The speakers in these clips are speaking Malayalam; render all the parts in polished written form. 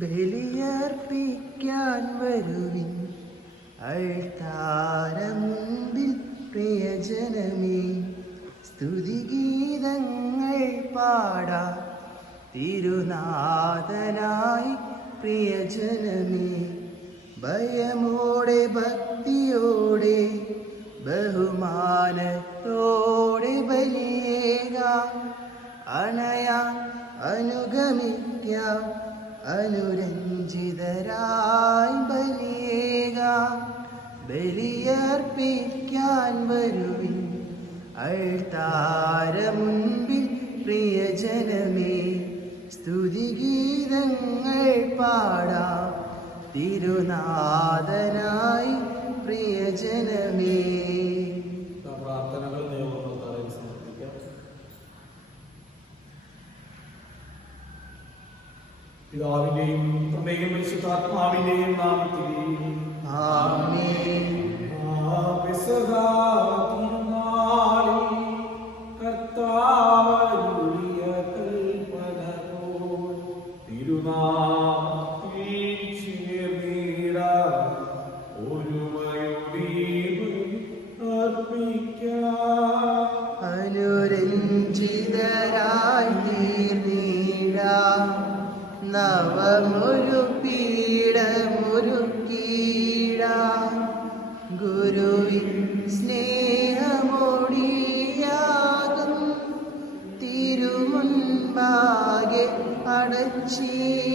ബലിയർപ്പിക്കാൻ വരുവിൻ അൾത്താരമുമ്പിൽ പ്രിയജനമേ, സ്തുതിഗീതങ്ങൾ പാടാം തിരുനാഥനായി പ്രിയജനമേ. ഭയമോടെ ഭക്തിയോടെ ബഹുമാനത്തോടെ ബലിയേകാം, അണയാം അനുഗമിക്കാം അനുരഞ്ജിതരായി ബലിയേകാം. ബലിയർപ്പിക്കാൻ വരുവിൻ അൾത്താരമുമ്പിൽ പ്രിയജനമേ, സ്തുതിഗീതങ്ങൾ പാടാം തിരുനാഥനായി പ്രിയജനമേ. പ്രാർത്ഥനകൾ ദൈവകർത്താവിൽ സമർപ്പിക്കാം. പിതാവിന്റെയും പുത്രന്റെയും പരിശുദ്ധാത്മാവിന്റെയും നാമത്തിൽ ആമേൻ. കർത്താവരുളിയ കൽപ്പന പോൽ തിരുനാമത്തിൽ ചേർന്നിടാം, ഒരുമയോടെ അർപ്പിക്കാം. അനുരഞ്ജിതരായി തീർന്നിടാം, നവമൊരു പീഠമൊരുക്കിടാം. ഗുരുവിൻ സ്നേഹമൊടിയാകും തിരുമുൻപാകെ അടച്ചിടാം.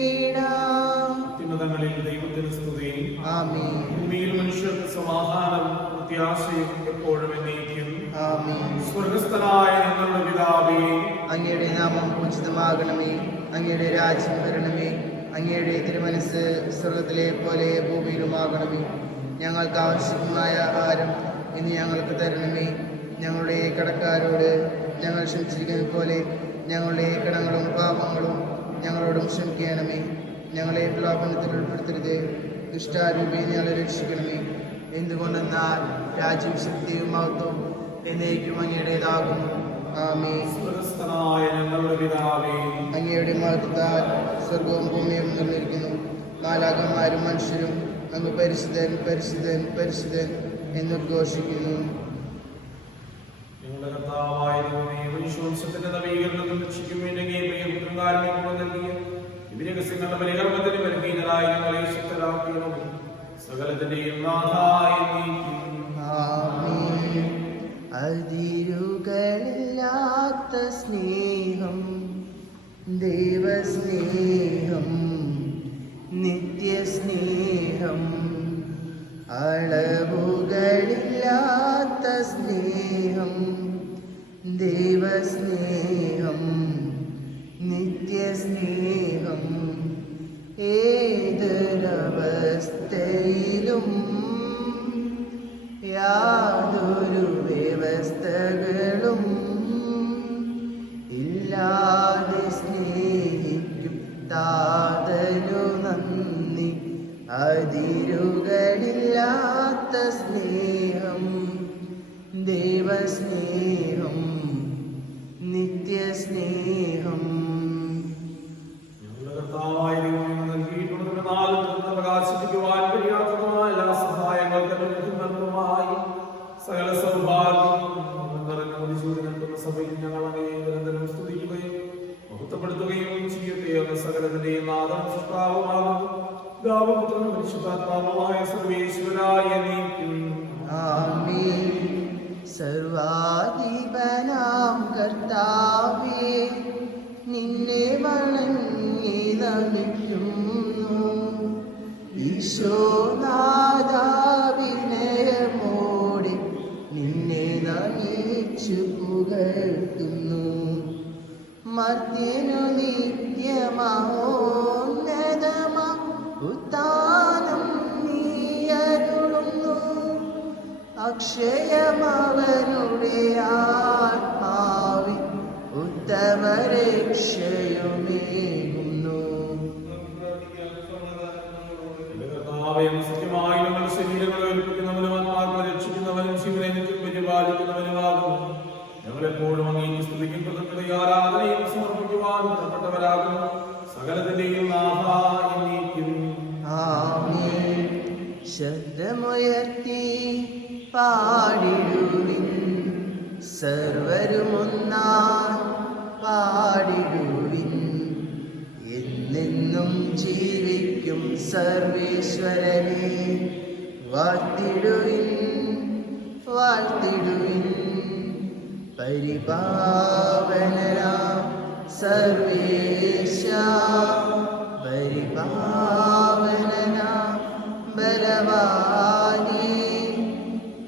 അത്യുന്നതങ്ങളിൽ ദൈവത്തിന് സ്തുതി. ആമേൻ. ഭൂമിയിൽ മനുഷ്യർക്ക് സമാധാനം പ്രത്യാശയും എപ്പോഴും എന്നേക്കും. ആമേൻ. സ്വർഗസ്ഥനായ ഞങ്ങളുടെ പിതാവേ, അങ്ങയുടെ നാമം പൂജിതമാകണമേ, അങ്ങയുടെ രാജ്യം വരണമേ, അങ്ങയുടെ തിരുമനസ് സ്വർഗത്തിലെ പോലെ ഭൂമിയിലുമാകണമേ. ഞങ്ങൾക്ക് ആവശ്യമായ ആഹാരം ഇന്ന് ഞങ്ങൾക്ക് തരണമേ. ഞങ്ങളുടെ കടക്കാരോട് ഞങ്ങൾ ക്ഷമിച്ചിരിക്കുന്നത് പോലെ ഞങ്ങളുടെ കടങ്ങളും പാപങ്ങളും ഞങ്ങളോടും ക്ഷമിക്കണമേ. ഞങ്ങളെ പ്രലോഭനത്തിൽ ഉൾപ്പെടുത്തരുത്, ദുഷ്ടാരൂപയെ ഞങ്ങളെ രക്ഷിക്കണമേ. എന്തുകൊണ്ടെന്നാൽ രാജ്യവും ശക്തിയും മഹത്വവും എന്നേക്കും അങ്ങയുടേതാകുന്നു. ആമേൻ. സ്വർഗസ്ഥനായ ഞങ്ങളുടെ പിതാവേ, അങ്ങയുടെ മഹത്വത്താൽ സ്വർഗവും ഭൂമിയും നിറഞ്ഞിരിക്കുന്നു. മാലാഖമാരും മനുഷ്യരും അങ്ങ് പരിശുദ്ധൻ പരിശുദ്ധൻ പരിശുദ്ധൻ എന്നുദ്ഘോഷിക്കുന്നു. ഞങ്ങളുടെ കർത്താവായ ദൈവമേ, മനുഷ്യവംശത്തിന്റെ നവീകരണത്തിൽ രക്ഷിക്കും വേണ്ടി അങ്ങേ പ്രിയപുത്രന്മാരെ നൽകിയ ദിവ്യരഹസ്യങ്ങളുടെ പരികർമ്മത്തിന് ബലഹീനരായി ഞങ്ങളെ ശക്തരാക്കണം. സകലത്തിന്റെയും നാഥായ നീക്കും. ആമേൻ. അതിരുകളില്ലാത്ത സ്നേഹം, ദൈവസ്നേഹം, നിത്യസ്നേഹം, അളവുകളില്ലാത്ത സ്നേഹം, ദൈവസ്നേഹം, നിത്യസ്നേഹം, ഏതൊരവസ്ഥയിലും യാതൊരു വ്യവസ്ഥകളും ഇല്ലാതെ സ്നേഹിക്കും താതനു നന്ദി. അതിരുകളില്ലാത്ത സ്നേഹം, ദൈവസ്നേഹം, നിത്യസ്നേഹം. ഞങ്ങളുടെ കർത്താവായ ദൈവമേ, നൽകിയിട്ടുള്ള നാളും പ്രകാശിപ്പിക്കുവാൻ കഴിയാത്തതുമായ എല്ലാ സഹായങ്ങൾക്കും നൽകുമായി സകല സൗഭാഗ്യം നിറഞ്ഞു നിൽക്കുന്ന സഭയിൽ ഞങ്ങൾ അങ്ങേ നിരന്തരം സ്തുതിക്കുകയും മഹത്വപ്പെടുത്തുകയും ചെയ്യട്ടെ. എന്ന സകലത്തിന്റെയും നാദം സൃഷ്ടാവുമാകുന്നു ദാവപുത്രനും പരിശുദ്ധാത്മാവുമായ സർവേശ്വരായ നീക്കും. ആമേൻ. സർവാധിപനാം കർത്താവേ, നിന്നെ വണങ്ങി നമിക്കുന്നു. ഈശോനാഥാ, വിനയമോടെ നിന്നെ നമിച്ചു പുകഴ്ത്തുന്നു. മർത്യനു നിത്യമഹോന്നതമാ ഉത്താനം നീ അരുളുന്നു. അക്ഷയമവനുടെ ആത്മാവിൽ ഉത്തമരക്ഷയുമേകുന്നു. സത്യമായി ഞങ്ങൾ ശരീരങ്ങളെ ഏൽപ്പിക്കുന്നവനും ആത്മാക്കളെ രക്ഷിക്കുന്നവനും ശിവനെ പരിപാലിക്കുന്നവനുമാകുന്നു. ഞങ്ങളെപ്പോഴും അങ്ങേക്ക് സ്തുതിക്കും കൃതജ്ഞതയും ആരാധനയും സമർപ്പിക്കുവാൻ ബന്ധപ്പെട്ടവരാകുന്നു. സകലത്തിന്റെയും നാഥാ പാടിടുവിൻ. എന്നെന്നും ജീവിക്കും സർവേശ്വരനെ വാഴ്ത്തിടുവിൻ, വാഴ്ത്തിടുവിൻ. പരിപാവനനാം സർവേശ, പരിപാവനനാം ബലവാനേ,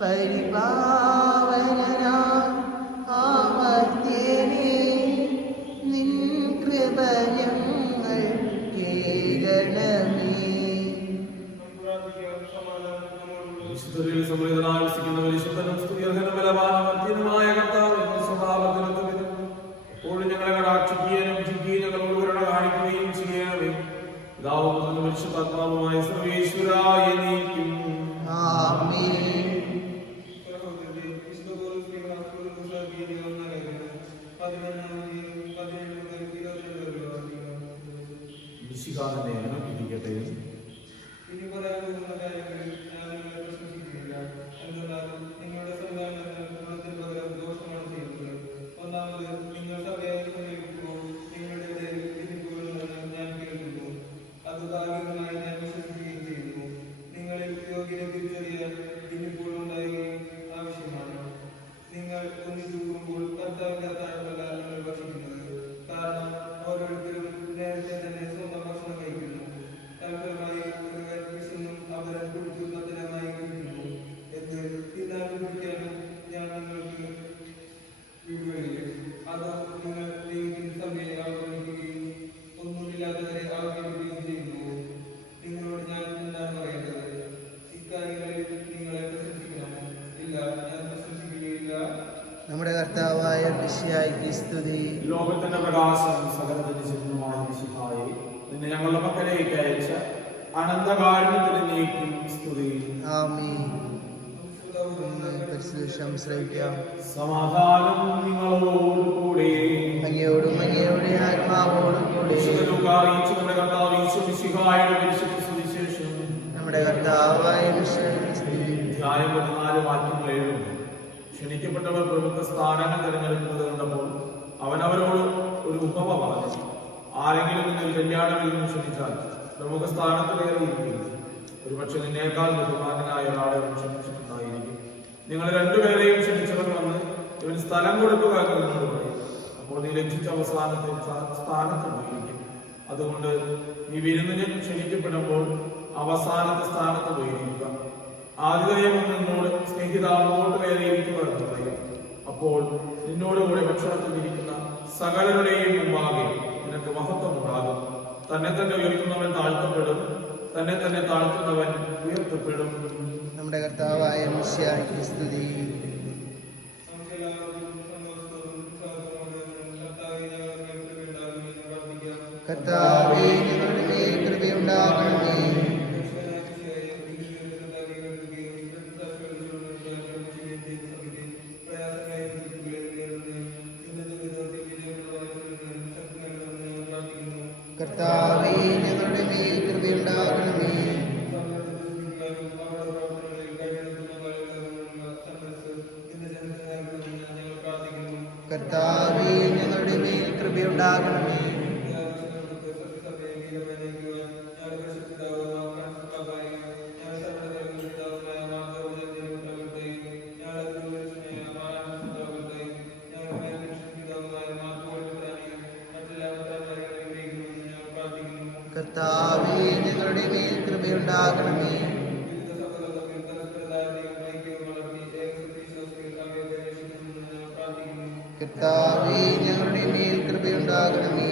പരിപാവനനാം അമർത്യനേ, നിൻ കൃപ ഞങ്ങൾ കേളണമേ. വിശുദ്ധരിൽ സമൃദ്ധനായി വസിക്കുന്ന പരിശുദ്ധനും സ്തുത്യർഹനും ബലവാനും അത്യന്തമായ കർത്താവ് എന്ന സ്വഭാവത്തിനൊത്ത വിധം എപ്പോഴും ഞങ്ങളെ കടാക്ഷിക്കുകയും ജിക്കുകയും ഞങ്ങളോട് കരുണ കാണിക്കുകയും ചെയ്യണമേ. പിതാവും പുത്രനും പരിശുദ്ധാത്മാവുമായ സർവേശ്വരായ നീക്കും. ആമേൻ. മിശിഹായെ അനുഗ്രഹിക്കട്ടെ. ഇനി പറയാൻ പോകുന്ന കാര്യങ്ങളിൽ ഞാൻ നിങ്ങളെ പ്രശംസിക്കുന്നില്ല. എന്തെന്നാലും നിങ്ങളുടെ സന്താനങ്ങൾ ഗുണത്തിന് പകരം ദോഷമാണ് ചെയ്യുന്നത്. ഒന്നാമത്, നിങ്ങൾ സഭയെ സമീപിക്കുമ്പോൾ നിങ്ങളുടെ ഇടയിൽ തിരിഞ്ഞുകൊള്ളുമെന്ന് ഞാൻ കേൾക്കുന്നു. അത് ഭാഗ്യമായി ഞാൻ വിശ്വസിക്കുകയും ചെയ്യുന്നു. നിങ്ങളിൽ യോഗ്യരെ തിരിച്ചറിയാൻ ഇന്നിപ്പോൾ ഉണ്ടാവുകയും ആവശ്യമാണ്. നിങ്ങൾ ഒന്നിച്ചു കൂടുമ്പോൾ കർത്താവിന്റെ അത്താഴമല്ല നിങ്ങൾ ഭക്ഷിക്കുന്നത്. കാരണം ഓരോരുത്തരും നേരത്തെ തന്നെ സ്വന്തം ഭക്ഷണം കഴിക്കുന്നു. തൽഫലമായി വിശന്നും അവരെ കുറിച്ച് ഭദ്രമായി കഴിക്കുന്നു. എന്ത് തിന്നാനും കുടിക്കാനും ഞാൻ നിങ്ങൾക്ക് വിടുകയില്ല. അതോ നിങ്ങൾ ദൈവത്തിന്റെ സഭയെ അവഗണിക്കുകയും ഒന്നുമില്ലാത്തവരെ അവഗണിക്കുകയും ചെയ്യുന്നു. നിങ്ങളോട് ഞാൻ എന്താണ് പറയുന്നത്? ഇക്കാര്യങ്ങളിൽ നിങ്ങളെ പ്രശംസിക്കണമോ? ഇല്ല, ഞാൻ പ്രശംസിക്കുകയില്ല. നമ്മുടെ കർത്താവായ മിശിഹായ്ക്ക് സ്തുതി. ലോകത്തിന്റെ പ്രകാശം സകലത്തിന്റെ ചിഹ്നമായ മിശിഹായെ നിന്നെ ഞങ്ങളുടെ പക്കലേക്ക് അയച്ച അനന്തകാരുണ്യത്തിന് നീക്കും സ്തുതി. ആമേൻ. പരിശുദ്ധം ശ്രവിക്കാം. സമാധാനം നിങ്ങളോടുകൂടെ. അങ്ങയോടും അങ്ങയുടെ ആത്മാവോടും കൂടെ. നമ്മുടെ കർത്താവ് ഈശോ മിശിഹായുടെ പരിശുദ്ധ സുവിശേഷം നമ്മുടെ കർത്താവായ മിശിഹായ്ക്ക് സ്തുതി. അധ്യായം 14 വാക്യങ്ങൾ 7. ക്ഷണിക്കപ്പെട്ടവർ പ്രമുഖ സ്ഥാനങ്ങൾ തിരഞ്ഞെടുക്കുന്നത് കണ്ടപ്പോൾ അവൻ അവരോട് ഒരു ഉപമ പറഞ്ഞു. ആരെങ്കിലും നിങ്ങൾ കല്യാണത്തിൽ നിന്ന് ക്ഷണിച്ചാൽ പ്രമുഖ സ്ഥാനത്ത് കയറിയിരിക്കുന്നു. ഒരു പക്ഷെ നിന്നേക്കാൾ ബഹുമാനായ ഒരാളെ ക്ഷണിച്ചിട്ടുണ്ടായിരിക്കും. നിങ്ങൾ രണ്ടുപേരെയും ക്ഷണിച്ചവർ വന്ന് ഇവന് സ്ഥലം കൊടുക്കുക എന്ന് നിന്നോട് പറയും. അപ്പോൾ നീ ലജ്ജിച്ച അവസാനത്തെ സ്ഥാനത്ത് പോയിരിക്കും. അതുകൊണ്ട് നീ വിരുന്നിന് ക്ഷണിക്കപ്പെടുമ്പോൾ അവസാനത്തെ സ്ഥാനത്ത് പോയിരിക്കുക. ആതിഥേയം നിന്നോട് സ്നേഹിത അങ്ങോട്ട് കയറിയിരിക്കുക എന്ന് പറയും. അപ്പോൾ നിന്നോടുകൂടെ ഭക്ഷണത്തിൽ ഇരിക്കുന്ന സകലരുടെയും മുമ്പാകെ നിനക്ക് മഹത്വം ഉണ്ടാകും. തന്നെ തന്നെ ഉയർത്തുന്നവൻ താഴ്ത്തപ്പെടും, തന്നെ തന്നെ താഴ്ത്തുന്നവൻ ഉയർത്തപ്പെടും. നമ്മുടെ കർത്താവായ മിശിഹായ്ക്ക് സ്തുതി. കർത്താവേ, ഞങ്ങളുടെ മേൽ കൃപയുണ്ടാകണമേ. കർത്താവേ, ഞങ്ങളുടെ മേൽ കൃപയുണ്ടാകണമേ. കർത്താവേ, ഞങ്ങളുടെ മേൽ കൃപയുണ്ടാകണമേ. കർത്താവേ, ഞങ്ങളുടെ മേൽ കൃപയുണ്ടാകണമേ. കർത്താവേ, ഞങ്ങളുടെ മേൽ കൃപയുണ്ടാകണമേ.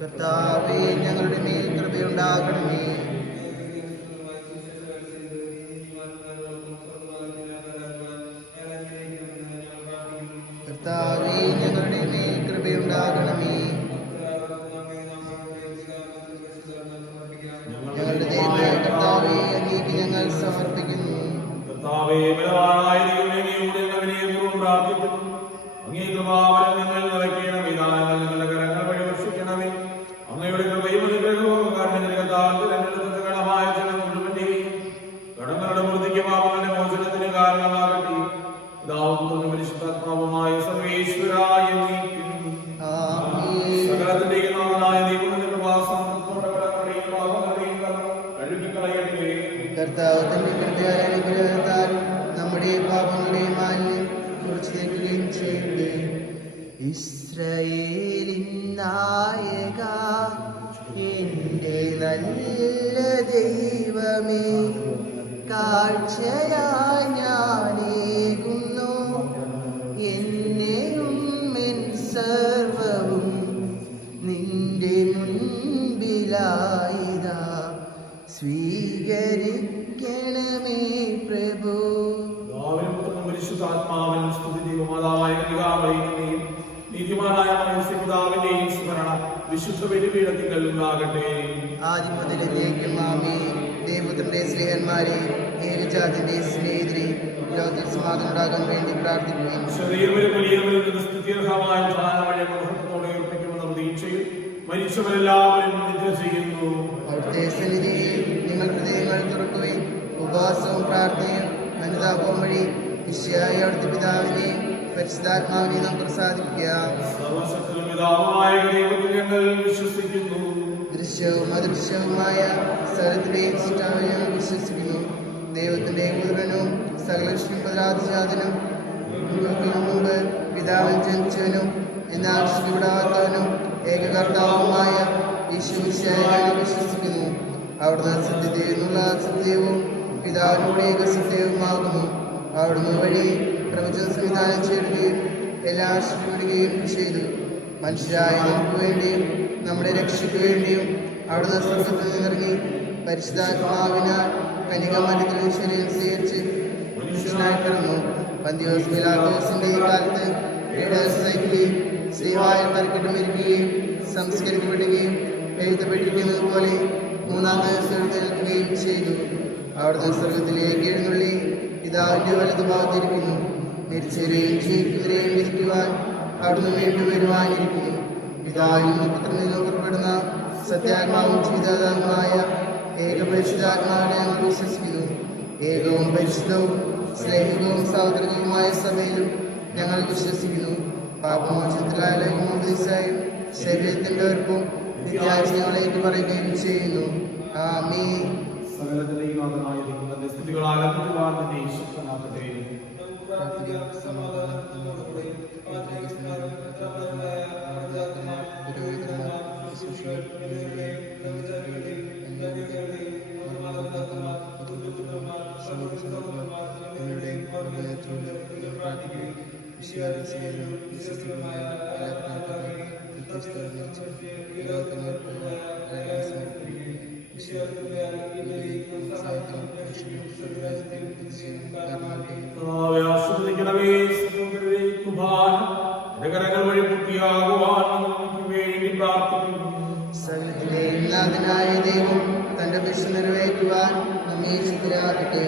കർത്താവേ, ഞങ്ങളുടെ മേൽ കൃപയുണ്ടാകണമേ. കർത്താവേ, ഞങ്ങളുടെ മേൽ കൃപയുണ്ടാകണമേ. ഞങ്ങളുടെ ദൈവമായ കർത്താവേ, അങ്ങേക്ക് ഞങ്ങൾ സമർപ്പിക്കുന്നു. കർത്താവേ, ബലവാനായ ദൈവമേ, അങ്ങയുടെ വിനയപൂർവ്വം പ്രാർത്ഥിക്കുന്നു. അങ്ങേ കൃപാവരം നിങ്ങൾ നിറയ്ക്കണമേ. ദാനങ്ങൾ നിങ്ങളുടെ കരങ്ങൾ വഴി വർഷിക്കണമേ. അങ്ങയുടെ കൃപയും അനുഗ്രഹവും കാരണത്താൽ തിരഞ്ഞെടുത്ത ഗണമായ കർത്താവ് തന്റെ കൃത്യമായ അനുഗ്രഹത്താൽ നമ്മുടെ പാപങ്ങളുടെ മാലിന്യം കുറിച്ച് നീക്കുകയും ചെയ്യട്ടെ. ഇസ്രായേലിൻ നായക, എന്റെ നല്ല ദൈവമേ, കാഴ്ചയായി ഞാനേകുന്നു എന്നെയും എൻ സർവവും നിന്റെ മുൻപിലായിതാ, സ്വീകരിക്കണമേ പ്രഭു. പരിശുദ്ധാത്മാവിനും സ്തുതി. ദൈവമാതാവായ കന്യകാമറിയത്തിന്റെയും നീതിമാനായ പിതാവിന്റെയും സ്മരണ വിശുദ്ധ ബലിപീഠത്തിങ്കൽ ഉണ്ടാകട്ടെ. ആദ്യം മുതൽ എന്നേക്കും ആമേൻ. ദൈവപുത്രന്റെ സ്നേഹന്മാരെ, ഏകജാതിന്റെ സ്നേഹിതരെ, ലോകത്തിൽ സമാധാനം ഉണ്ടാകാൻ വേണ്ടി പ്രാർത്ഥിക്കുകയും ശരീരവും വലിയവരിൽ നിന്ന് സ്തുത്യർഹമായ ധാരണവഴി മുഖത്തോടെ ഏൽപ്പിക്കുമെന്ന പ്രതീക്ഷയിൽ മരിച്ചവരെല്ലാവരും നിദ്ര ചെയ്യുന്നു. അവിടുത്തെ സന്നിധിയിൽ നിങ്ങൾ ഹൃദയങ്ങൾ തുറക്കുകയും ഉപവാസവും പ്രാർത്ഥനയും അനുതാപവും വഴി നിശ്ചയായ അവിടുത്തെ പിതാവിനെയും പരിശുദ്ധാത്മാവിനെയും നാം പ്രസാദിപ്പിക്കാം. സർവശക്തനും പിതാവുമായ ദൈവത്തിൽ ഞങ്ങൾ വിശ്വസിക്കുന്നു. ദൃശ്യവും അദൃശ്യവുമായ സകലത്തിന്റെയും സൃഷ്ടാവിനെ ഞങ്ങൾ വിശ്വസിക്കുന്നു. ദൈവത്തിന്റെ പുത്രനും സകലക്ഷണപദാധിജാതനും മുമ്പ് പിതാവിന് ജനിച്ചവനും എന്നാൽ സൃഷ്ടിപ്പെടാത്തവനും ഏകകർത്താവുമായ യേശുമിശിഹായെ ഞങ്ങൾ വിശ്വസിക്കുന്നു. അവിടുന്ന് സത്യത്തിൽ നിന്നുള്ള സത്യവും പിതാവിനോട് ഏകസത്യവുമാകുന്നു. അവിടുന്ന് വഴി പ്രപഞ്ചം സംവിധാനം ചെയ്യുകയും എല്ലാം സൃഷ്ടിക്കുകയും ചെയ്തു. മനുഷ്യരായ നമുക്ക് വേണ്ടിയും നമ്മുടെ രക്ഷയ്ക്ക് വേണ്ടിയും അവിടുന്ന് സ്വർഗത്തിൽ നിന്നിറങ്ങി പരിശുദ്ധാത്മാവിനാൽ കന്യകാമറിയത്തിൽ ശരീരം സ്വീകരിച്ച് മനുഷ്യനായി പിറന്നു. പന്തിയോസ് പിലാത്തോസിന്റെ കാലത്ത് സഹിക്കുകയും സ്ലീവായിൽ തറക്കട്ടുമിരിക്കുകയും സംസ്കരിക്കപ്പെടുകയും എഴുതപ്പെട്ടിരിക്കുന്നത് പോലെ മൂന്നാം ദിവസം എഴുന്നേൽക്കുകയും ചെയ്തു. അവിടുന്ന് സ്വർഗത്തിലേക്ക് എഴുന്നള്ളി പിതാവിന്റെ വലതുഭാഗത്തിരിക്കുന്നു. മരിച്ചവരെയും ജീവിക്കുന്നവരെയും വിധിക്കുവാൻ അവിടുന്ന് വീണ്ടും വരുവാനിരിക്കുന്നു. പിതാവിൽ നിന്ന് പുത്രനിൽ നിന്ന് പുറപ്പെടുന്ന സത്യാത്മാവും ജീവിതാത്മാവുമായ ഏകപരിശുദ്ധാത്മാവിനെ ഞങ്ങൾ വിശ്വസിക്കുന്നു. ഏകവും പരിശുദ്ധവും സ്നേഹികവും സൗഹൃദവുമായ സഭയിലും ഞങ്ങൾ വിശ്വസിക്കുന്നു. പാപമോചനത്തിലായ ലഘുമോപദേശായും ശരീരത്തിന്റെ ഉറപ്പും നിത്യാശയങ്ങളേക്ക് പറയുകയും ചെയ്യുന്നു. ആമേൻ. സകലത്തിന്റെയും നാഥനായ ദൈവത്തിന്റെ സ്തുതികളാൽ അർപ്പിക്കുവാൻ തന്നെ ശക്തനാകട്ടെ. സകലത്തിനായ ദൈവം തന്റെ വിശ നിറവേറ്റുവാൻ നമ്മെ ശുദ്ധരാകട്ടെ.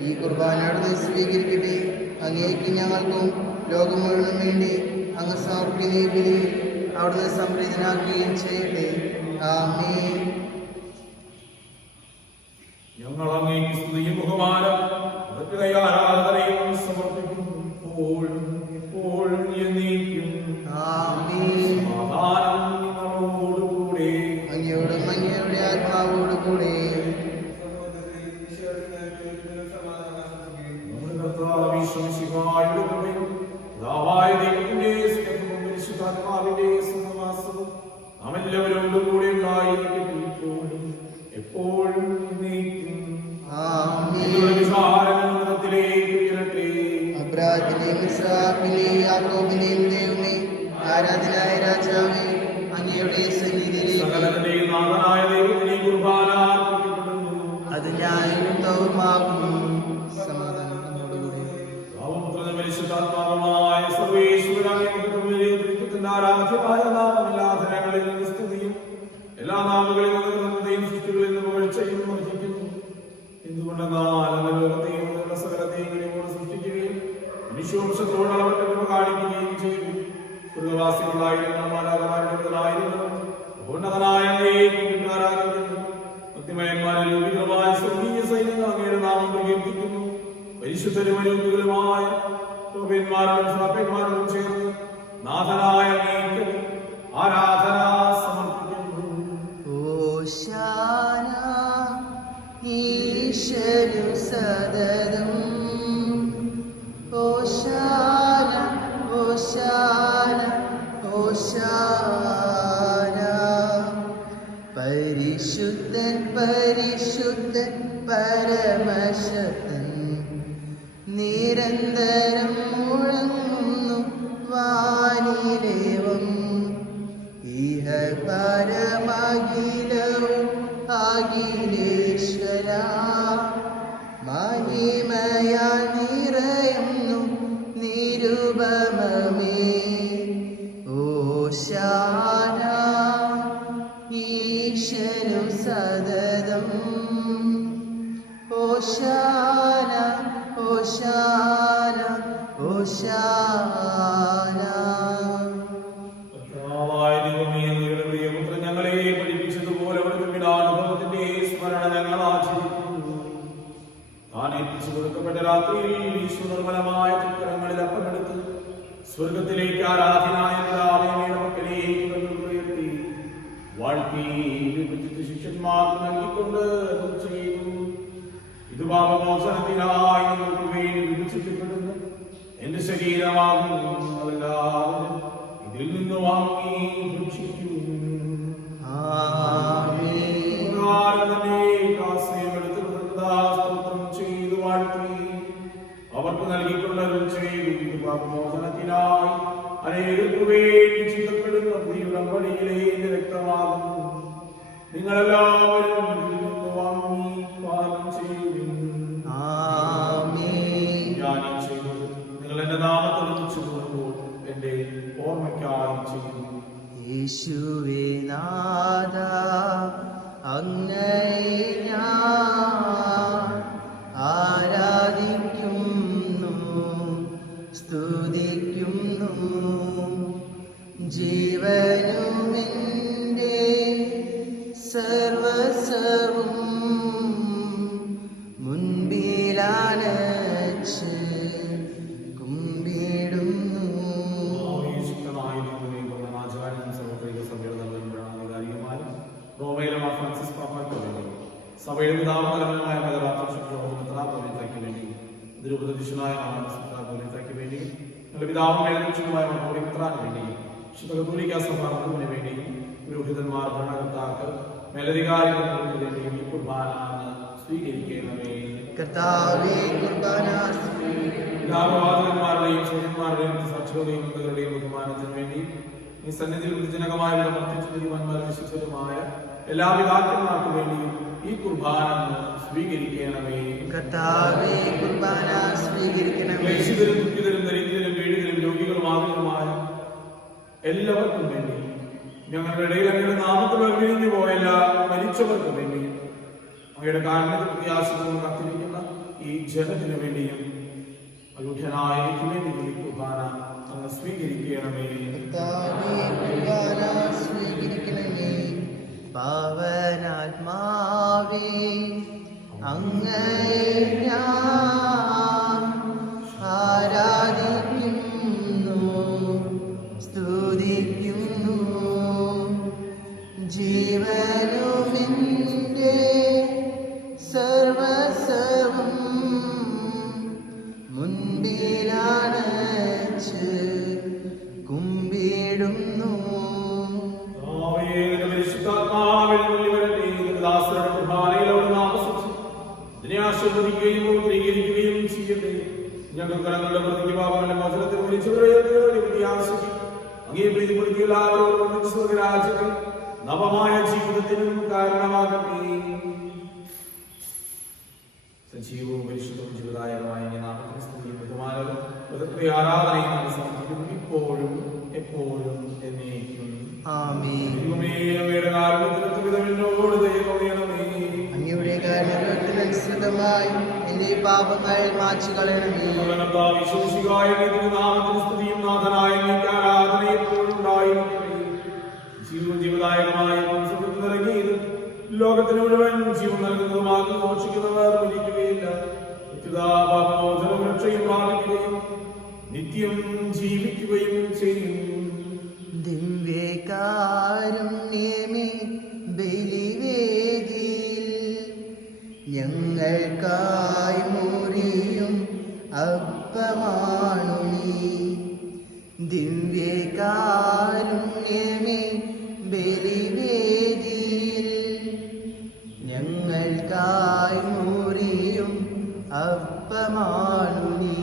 ഈ കുർബാന അവിടുന്ന് സ്വീകരിക്കട്ടെ. അങ്ങേക്ക് ഞങ്ങൾക്കും ലോകം മുഴുവനും വേണ്ടി അങ്ങ് സമർപ്പിക്കുന്ന ഈ ബലിയിൽ അവിടുന്ന് സംപ്രീതനാക്കുകയും ചെയ്യട്ടെ. ആമേൻ. ഞങ്ങൾ അങ്ങേക്ക് സ്തുതിയും ബഹുമാനം ആരാധനയും സമർപ്പിക്കുന്നു. എപ്പോഴും എന്നേക്കും. ആമേൻ. സമാധാനം നിങ്ങളോടുകൂടെ. അങ്ങയോടും അങ്ങയുടെ ആത്മാവോടുകൂടെ. നമ്മുടെ കർത്താവ് ഈശോമിശിഹായുടെ കൃപയും പിതാവായ ദൈവത്തിന്റെ സ്നേഹവും പരിശുദ്ധാത്മാവിന്റെ സഹവാസവും നാം എല്ലാവരോടും കൂടെ ഉണ്ടായിരിക്കട്ടെ, ഇപ്പോഴും എപ്പോഴും എന്നേക്കും. ആമേൻ. നിങ്ങളുടെ വിചാരങ്ങളിലേക്ക് ഉയരട്ടെ. അബ്രാഹാമിനെയും ഇസ്ഹാക്കിനെയും യാക്കോബിനെയും ദൈവമേ, ആരാധനായ രാജാവേ, അങ്ങയുടെ സന്നിധിയിലേക്ക് സകലത്തിന്റെയും നാഥനായ ദൈവത്തിന് ഈ കുർബാന അർപ്പിക്കപ്പെടുന്നു. അത് ന്യായവുമാകുന്നു. സമാധാനം നമ്മോടുകൂടെ. പിതാവും പരിശുദ്ധാത്മാവുമായ സർവ്വേശ്വരനായ ദൈവത്തിന്റെ ആരാധ്യമായ നാമമില്ലാത്ത ഞങ്ങളിൽ നിന്ന് സ്തുതിയും എല്ലാ നാമങ്ങളിൽ നിന്നും സൃഷ്ടികളിൽ നിന്ന് പുകഴ്ചയും വർദ്ധിക്കുന്നു. എന്തുകൊണ്ടെന്നാൽ അങ്ങ് ലോകത്തെയും അതിലുള്ള സകലത്തെയും ഇവരോട് സൃഷ്ടിക്കുകയും മനുഷ്യവംശത്തോട് അളവറ്റ കൃപ കാണിക്കുകയും ചെയ്തു. സ്വർഗ്ഗവാസികളായിരുന്ന മാലാഖമാരുടേതായിരുന്നു ഉന്നതനായ അങ്ങേയും ആരാധിക്കുന്നു. ഭക്തിമയന്മാരിൽ രൂപീകൃതമായ സ്വർഗീയ സൈന്യങ്ങൾ അങ്ങയുടെ നാമം പ്രകീർത്തിക്കുന്നു. പരിശുദ്ധരും അരൂപികളുമായ ോടും ശ്രാപ്യന്മാരോടും ചേർന്ന് നാഥനായ അങ്ങേക്ക് ആരാധന സമർപ്പിക്കുന്നു. ഓശാന ഈ ഈശനു സതതം ഓശാന ഓശാന ഓശാന. പരിശുദ്ധൻ പരിശുദ്ധൻ പരമശക്തൻ നിരന്തരം മുഴങ്ങുന്നു വാനിലേവം. ഇഹ പരമഖിലവും അഖിലേശ്വര മഹിമയാ നിറയുന്നു നിരുപമമേ. ഓശാന ഈശനു സതതം ഓശാന ഓശാന ഓശാന. കർത്താവായ ദൈവമേ, അങ്ങയുടെ പ്രിയപുത്രൻ ഞങ്ങളെ പഠിപ്പിച്ചതുപോലെ അവിടുത്തെ പീഡാനുഭവത്തിന്റെ സ്മരണ ഞങ്ങൾ ആചരിക്കുന്നു. താൻ ഏൽപ്പിച്ചു കൊടുക്കപ്പെട്ട രാത്രിയിൽ ഈശോ നിർമ്മലമായ ചക്രങ്ങളിൽ അപ്പമെടുത്ത് സ്വർഗത്തിലേക്ക് ആരാധനായ പിതാവിന്റെ പക്കലേക്ക് ഉയർത്തി വാഴ്ത്തി വിഭജിച്ച് ശിഷ്യന്മാർക്ക് നൽകിക്കൊണ്ട് അരുൾ ചെയ്തു. ഇത് പാപമോചനത്തിനായി നിങ്ങൾക്ക് വേണ്ടി വിഭജിക്കപ്പെടുന്നു എന്റെ ശരീരമാകുന്നു. എല്ലാവരും ഇതിൽ നിന്ന് വാങ്ങി ഭക്ഷിക്കൂ. സ്തോത്രം ചെയ്തു വാഴ്ത്തി അവർക്ക് നൽകിക്കൊണ്ട് അരുൾ ചെയ്തു. ഇത് പാപമോചനത്തിനായി അനേകർക്ക് വേണ്ടി ചിന്തപ്പെടുന്ന പുതിയ ഉടമ്പടിയിലെ എന്റെ രക്തമാകുന്നു. നിങ്ങളെല്ലാവരും ഇതിൽ നിന്ന് വാങ്ങി പാനം ചെയ്യുന്നു. ഞാൻ ഈ ചെയ്യുന്നത് നിങ്ങൾ എന്റെ നാമത്തിൽ വിളിച്ചു പോകുമ്പോൾ എന്റെ ഓർമ്മയ്ക്കായി ചെയ്യുന്നു. യേശുവേ നാഥ അങ്ങയെ ഞാൻ ആരാധിക്കുന്നു സ്തുതിക്കുന്നു. ജീവനുമെന്റെ സർവസ്വവും മുൻപിലാനച്ച് കുമ്പിടുന്നു. സഭയുടെ പിതാവുമായ മെത്രാപ്പൊലീത്തയ്ക്ക് വേണ്ടി ദുരുപദേശനായ മെത്രാപ്പൊലീത്തയ്ക്ക് വേണ്ടി ഞങ്ങളുടെ പിതാവും മേലച്ചുമായ മെത്രാന് വേണ്ടി വിശുദ്ധ കത്തോലിക്കാ സഭയ്ക്ക് വേണ്ടി പുരോഹിതന്മാർ ഭരണകർത്താക്കൾ മേലധികാരികൾക്ക് വേണ്ടി ഈ കുർബാന സ്വീകരിക്കണമേ. കർത്താവേ കുർബാന പിതാവാദന്മാരുടെയും ചോദ്യന്മാരുടെയും സാക്ഷികളുടെയും മൃഗങ്ങളുടെയും ബഹുമാനത്തിന് വേണ്ടി ഈ സന്നിധിയിൽ വൃജനകമായ വിശുദ്ധരുമായ എല്ലാ പിതാക്കന്മാർക്കും വേണ്ടിയും ഈ കുർബാന സ്വീകരിക്കണമേ. കർത്താവേ കുർബാന സ്വീകരിക്കണമേ. ക്ലേശിതരും ദുഃഖിതരും ദരിദ്രരും പീഡിതരും രോഗികളും ആകുലരുമായ എല്ലാവർക്കും വേണ്ടി ഞങ്ങളുടെ ഇടയിൽ അങ്ങയുടെ നാമത്തിൽ വേർപിരിഞ്ഞു പോയ എല്ലാ മരിച്ചവർക്കും വേണ്ടി അങ്ങയുടെ കാരണത്തിൽ പ്രത്യാശിക്കുന്നു കാത്തിരിക്കുന്ന ഈ ജനത്തിന് വേണ്ടിയും അയോധ്യനായ എനിക്ക് വേണ്ടി ഈ കുർബാന അങ്ങ് സ്വീകരിക്കണമേ. കർത്താവേ കുർബാന സ്വീകരിക്കണമേ. പാവനാത്മാവേ അങ്ങയെ ഞാൻ ആരാധിക്കുന്നു സ്തുതിക്കുന്നു. ജീവനുമെന്റെ സർവസ്വവും മുൻപിലാനച്ച് കുമ്പിടുന്നു. ആശീർവദിക്കുകയും ചെയ്യട്ടെ. ഞങ്ങൾക്ക് ഞങ്ങളുടെ പ്രതിക്ക് പാപങ്ങളുടെ മോചനത്തിന് വിളിച്ചവരെ അങ്ങേ പ്രീതിപ്പെടുത്തി എല്ലാവരോടും രാജ്യത്തിൽ നവമായ ജീവിതത്തിനും കാരണമാകട്ടെ. സജീവവും പരിശുദ്ധവും ജീവദായകമായ നാമത്തിന് സ്തുതിയും ബഹുമാനവും ആരാധനയും സമർപ്പിക്കുന്നു ഇപ്പോഴും എപ്പോഴും എന്നേക്കും. ആമേൻ. അങ്ങയുടെ കാരണത്തിന് എന്നോട് ദൈവമേ. അങ്ങയുടെ കാരണത്തിനനുസൃതമായി എന്റെ പാപങ്ങൾ മാച്ചു കളയണമേ. സ്തുതിയും നാഥനായ ആരാധനയും ജീവദായകമായ ലോകത്തിന് മുഴുവൻ ജീവൻ നൽകുന്നതുമാകും. മോഷിക്കുന്നവർ മരിക്കുകയില്ല. രക്ഷയും പ്രാപിക്കുകയും നിത്യം ജീവിക്കുകയും ചെയ്യും. ദിവ്യകാരുണ്യമേ ബലിവേദിയിൽ ഞങ്ങൾ ഞങ്ങൾക്കായി മുറിയും അപ്പമാണു നീ. ദിവ്യകാരുണ്യമേ ബലിവേദിയിൽ ഞങ്ങൾക്കായി മുറിയും അപ്പമാണു നീ.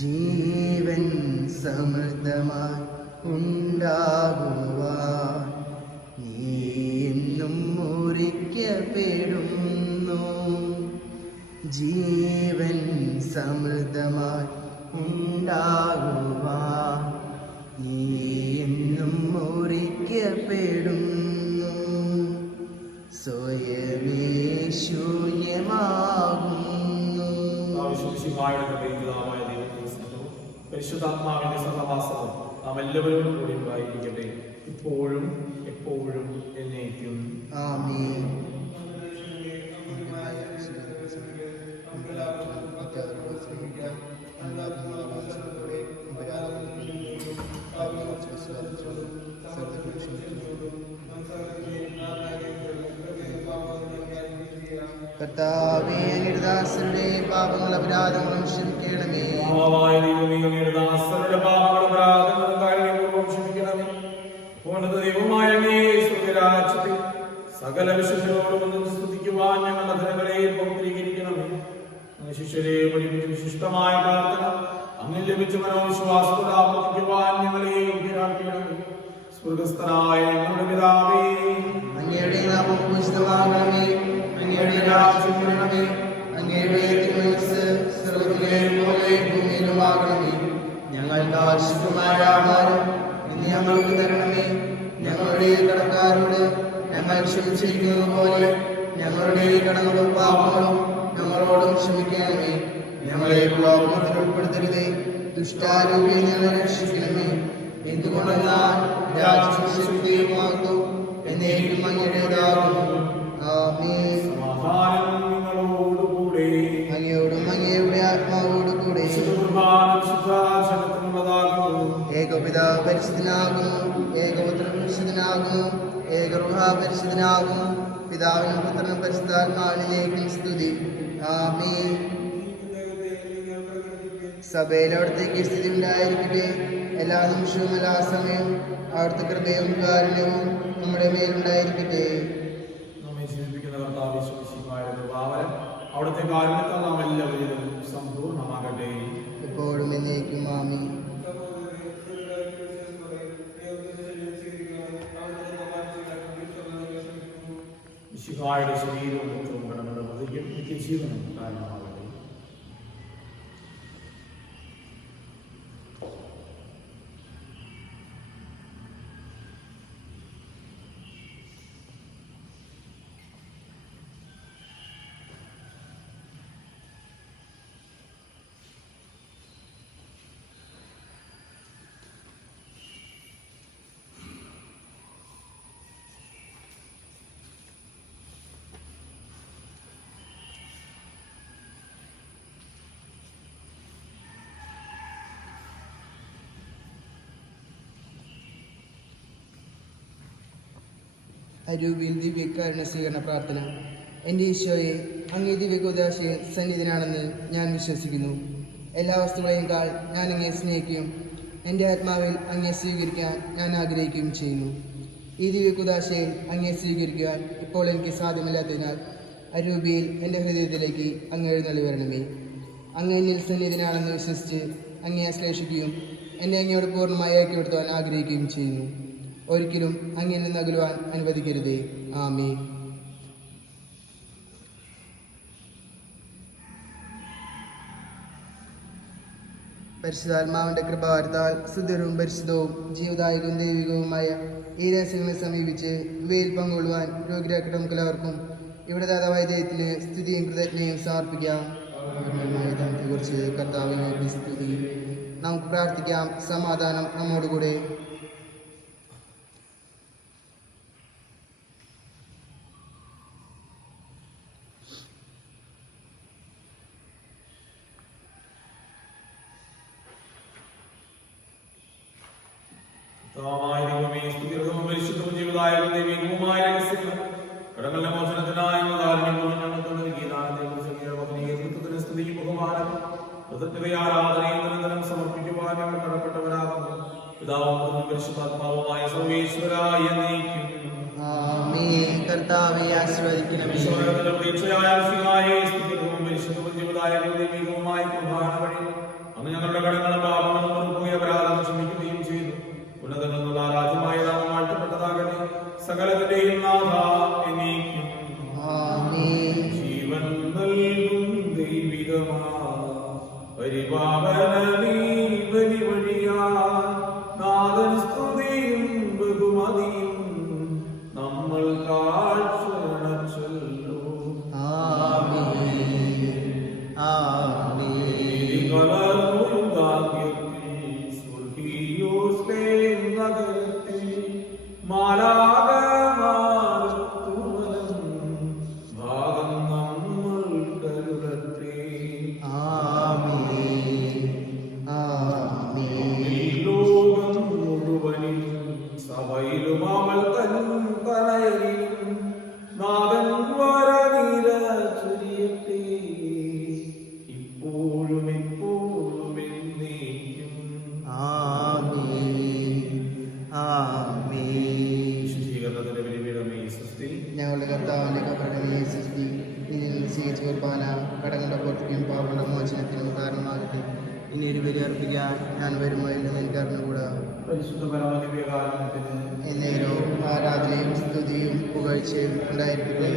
ജീവൻ സമൃദ്ധമായി ഉണ്ടാകുവാൻ നീ എന്നും മുറിക്കപ്പെടുന്നു. ജീവൻ സമൃദ്ധമായി ഉണ്ടാകുവാൻ നീ എന്നും മുറിക്കപ്പെടുന്നു. സ്വയമേ ശൂന്യമാകുന്നു. പരിശുദ്ധാത്മാവിന്റെ സഹവാസവും നാം എല്ലാവരോടും കൂടി ഉണ്ടായിരിക്കട്ടെ, ഇപ്പോഴും എപ്പോഴും എന്നേക്കും. ആമേൻ. കർത്താവേ, അങ്ങയുടെ ദാസരുടെ പാപങ്ങളും അപരാധങ്ങളും ക്ഷമിക്കണമേ. സകല വിശുദ്ധരോടും സ്തുതിക്കുവാൻ ഞങ്ങളുടെ ധനങ്ങളെ പൗത്രീകരിക്കണമേ. ശിഷ്യരെ പഠിപ്പിച്ച വിശിഷ്ടമായ പ്രാർത്ഥന അങ്ങിൽ ലഭിച്ച മനോവിശ്വാസത്തോടെ ആവർത്തിക്കുവാൻ ഞങ്ങളെ യോഗ്യരാക്കണമേ. സ്വർഗസ്ഥനായ ഞങ്ങളുടെ പിതാവേ, അങ്ങയുടെ നാമം പൂജിതമാകണമേ. അങ്ങയുടെ രാജ്യം വരണമേ. അങ്ങയുടെ തിരുമനസ്സ് സ്വർഗ്ഗത്തിലെ പോലെ ഭൂമിയിലുമാകണമേ. ഞങ്ങൾക്ക് ആവശ്യമായ ആഹാരം ഇന്ന് ഞങ്ങൾക്ക് തരണമേ. ഞങ്ങളുടെ കടക്കാരോട് ഞങ്ങൾ ക്ഷമിച്ചിരിക്കുന്നത് പോലെ ഞങ്ങളുടെ കടങ്ങളും പാപങ്ങളും ഞങ്ങളോടും ക്ഷമിക്കണമേ. ഞങ്ങളെ പ്രലോഭനത്തിൽ ഉൾപ്പെടുത്തരുതേ, ദുഷ്ടാരൂപിയിൽ ഞങ്ങളെ രക്ഷിക്കണമേ. എന്തുകൊണ്ടെന്നാൽ രാജ്യവും ശക്തിയും മഹത്വവും എന്നേക്കും അങ്ങയുടേതാകുന്നു. ആമേൻ. സമാധാനം നിങ്ങളോടുകൂടെ. അങ്ങയോടും അങ്ങയുടെ ആത്മാവോടും കൂടെ. ഏകപിതാവ് പരിശുദ്ധനാകുന്നു, ഏകപുത്രൻ പരിശുദ്ധനാകുന്നു, ഏകറുഹ പരിശുദ്ധനാകുന്നു. പിതാവിനും പുത്രനും പരിശുദ്ധാത്മാവിനേക്കും സ്തുതി. ആമേൻ. സഭയിൽ അവിടത്തേക്ക് സ്ഥിതി ഉണ്ടായിരിക്കട്ടെ. എല്ലാ നിമിഷവും എല്ലാ സമയവും അവിടുത്തെ കൃപയും കാരുണ്യവും നമ്മുടെ മേലുണ്ടായിരിക്കട്ടെ. നമ്മെ ജീവിപ്പിക്കുന്ന കർത്താവ് യേശുമിശിഹായുടെ കൃപാവരം അവിടുത്തെ കാരുണ്യത്താൽ നാം എല്ലാവരും സമ്പൂർണ്ണമാകട്ടെ, എപ്പോഴും എന്നേക്കും. ആമേൻ. മിശിഹായുടെ ശരീരവും രക്തവും കടങ്ങളുടെ പ്രതിയും നിത്യജീവനും കാരണമാകട്ടെ. അരൂപിൽ ദിവ്യകാരുണ്യ സ്വീകരണ പ്രാർത്ഥന. എൻ്റെ ഈശോയെ, അങ്ങേ ദിവ്യകൂദാശയിൽ സന്നിധിനാണെന്ന് ഞാൻ വിശ്വസിക്കുന്നു. എല്ലാ വസ്തുക്കളെക്കാൾ ഞാൻ അങ്ങേ സ്നേഹിക്കുകയും എൻ്റെ ആത്മാവിൽ അങ്ങേ സ്വീകരിക്കാൻ ഞാൻ ആഗ്രഹിക്കുകയും ചെയ്യുന്നു. ഈ ദിവ്യകൂദാശയിൽ അങ്ങേ സ്വീകരിക്കുവാൻ ഇപ്പോൾ എനിക്ക് സാധ്യമല്ലാത്തതിനാൽ അരൂപിയിൽ എൻ്റെ ഹൃദയത്തിലേക്ക് അങ്ങ് എഴുന്നള്ളി വരണമേ. അങ്ങ് എന്നിൽ സന്നിധിനാണെന്ന് വിശ്വസിച്ച് അങ്ങേ ആശ്ലേഷിക്കുകയും എന്നെ അങ്ങയോട് പൂർണ്ണമായി ഐക്യപ്പെടുത്തുവാൻ ആഗ്രഹിക്കുകയും ചെയ്യുന്നു. ഒരിക്കലും അങ്ങിൽ നിന്ന് അകലുവാൻ അനുവദിക്കരുതേ. ആമേൻ. പരിശുദ്ധാത്മാവിന്റെ കൃപാവരത്താൽ സുന്ദരവും പരിശുദ്ധവും ജീവദായകവും ദൈവികവുമായ ഈ രഹസ്യങ്ങളെ സമീപിച്ച് ഇവയിൽ പങ്കുകൊള്ളുവാൻ രോഗിരാക്കട്ടെ. നമുക്കെല്ലാവർക്കും ഇവിടെ ദാതാവായ ദൈവത്തിൽ സ്തുതിയും കൃതജ്ഞയും സമർപ്പിക്കാം. കുറിച്ച് കർത്താവിനെ സ്തുതി. നമുക്ക് പ്രാർത്ഥിക്കാം. സമാധാനം നമ്മോടുകൂടെ. പരിശുദ്ധവും ജീവദായകവും ദൈവികവുമായ രഹസ്യങ്ങൾ കടങ്ങളുടെ മോചനത്തിനായി ഞങ്ങൾക്ക് നൽകിയതാണ്. കൃതജ്ഞതയാരാധനയും നിരന്തരം സമർപ്പിക്കുവാൻ ഞങ്ങൾ കടപ്പെട്ടവരാകുന്നു. പിതാവും പരിശുദ്ധാത്മാവുമായ സർവേശ്വരായ നീക്കും ആമേൻ. കർത്താവെ ആശീർവദിക്കണമേ. ഈശ്വരന്റെ പ്രതീക്ഷയായ സ്തുതിയും പരിശുദ്ധവും ജീവദായകവും ദൈവികവുമായ കുർബാന വഴി അങ്ങ് ഞങ്ങളുടെ കടങ്ങളും പാപങ്ങളും പൊറുക്കുകയും അപരാധം ക്ഷമിക്കുകയും ചെയ്തു. ഉന്നതങ്ങളിൽ നിന്നുള്ള ആരാധ്യമായ നാമം വാഴ്ത്തപ്പെട്ടതാകട്ടെ. സകലത്തിന്റെയും നാഥ എന്നേക്കും ആമേൻ. ജീവൻ നൽകും ദൈവികമാ പരിപാവനമീ ബലി വഴിയാൽ നാഥൻ സ്തുതിയും ബഹുമതിയും നമ്മൾ കാഴ്ച ആമേൻ. ആമേൻ. ആമേൻ. ആമേൻ. സഭയിലും അവൾ തനയരിലും നാഥൻ വരനിര ചൊരിയട്ടെ ഇപ്പോഴും എപ്പോഴും എന്നേക്കും. ആമേൻ. ആമേൻ. ശുചീകരണത്തിന്റെ ബലിപീഠമേ സ്വസ്തി. ഞങ്ങളുടെ കർത്താവിന്റെ കബറിടമേ സ്വസ്തി. നിന്നിൽ സ്വീകരിച്ച കുർബാന കടങ്ങളുടെ പുറത്തേക്കും പാപങ്ങളുടെ മോചനത്തിനും കാരണമാകട്ടെ. ഇനി ഒരു ബലി അർപ്പിക്കാൻ ഞാൻ വരുമോ എന്ന് എനിക്ക് അറിഞ്ഞുകൂടാ. പരിശുദ്ധ പരമദിവ്യകാരുണ്യത്തിന് എന്നേരവും ആരാധനയും സ്തുതിയും പുകഴ്ചയും ഉണ്ടായിരിക്കട്ടെ.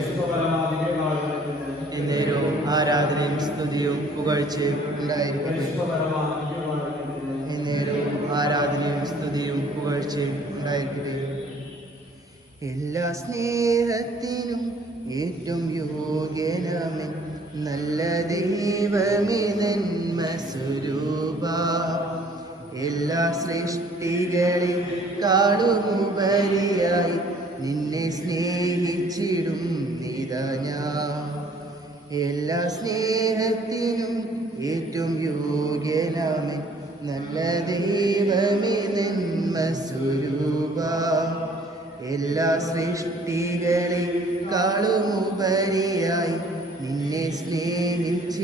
എന്നേരവും ആരാധനയും സ്തുതിയും പുകഴ്ചയും ഉണ്ടായിരിക്കട്ടെ. എന്നേരവും ആരാധനയും സ്തുതിയും പുകഴ്ചയും ഉണ്ടായിരിക്കട്ടെ. എല്ലാ സ്നേഹത്തിനും ഏറ്റവും യോഗ്യനാമൻ നല്ല ദൈവമേ നന്മ സ്വരൂപ. എല്ലാ സൃഷ്ടികളെക്കാളുമുപരിയായി നിന്നെ സ്നേഹിച്ചിടും നിതാ ഞാൻ. എല്ലാ സ്നേഹത്തിനും ഏറ്റവും യോഗ്യനാമൻ നല്ല ദൈവമേ നന്മ സ്വരൂപ. എല്ലാ സൃഷ്ടികളെക്കാളുമുപരിയായി നിന്നെ സ്നേഹിച്ചിടും